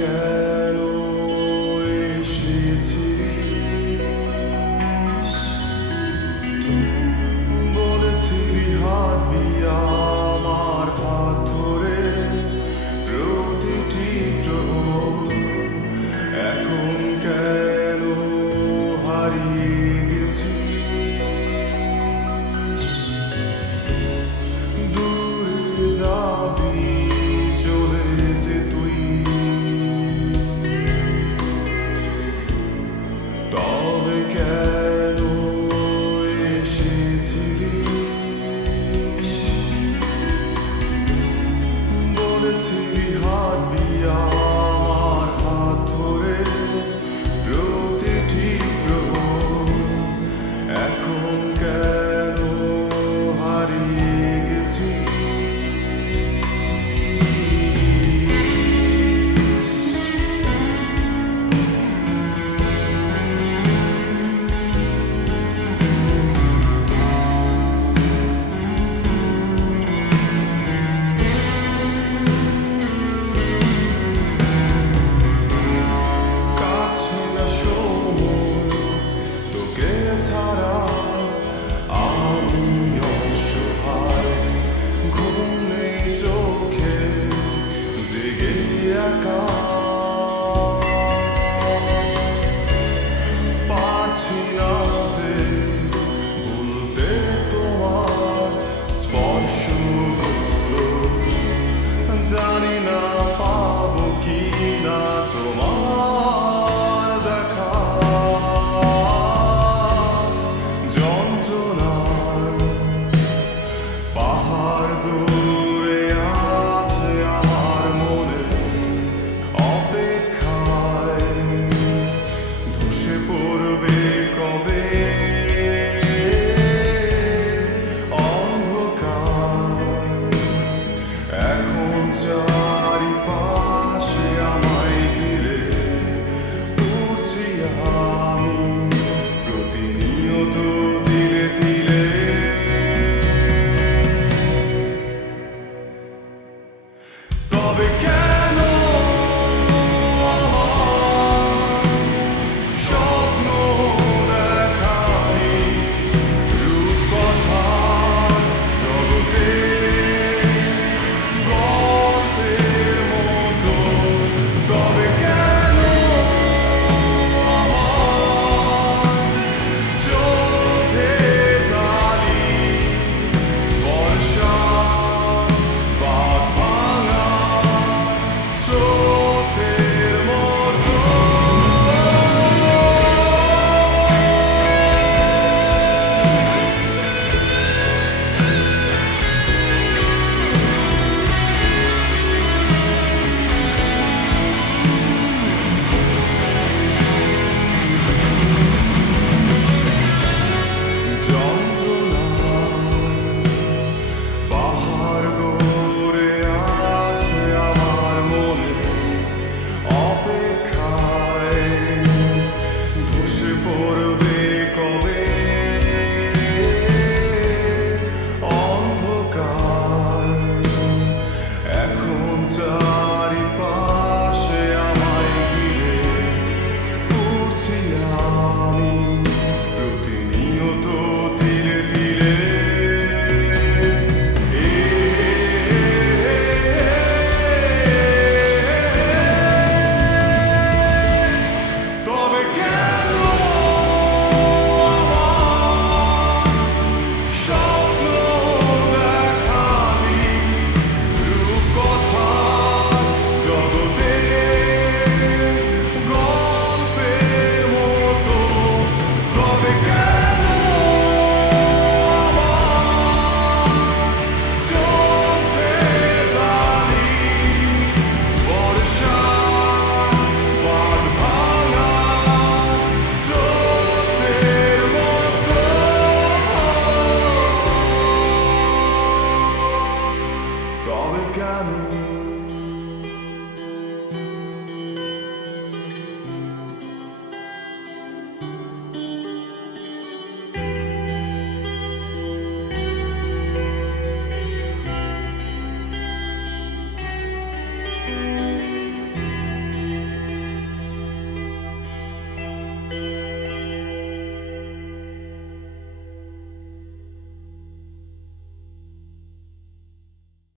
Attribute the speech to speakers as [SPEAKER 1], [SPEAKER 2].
[SPEAKER 1] Yeah. your Yeah, I. americano.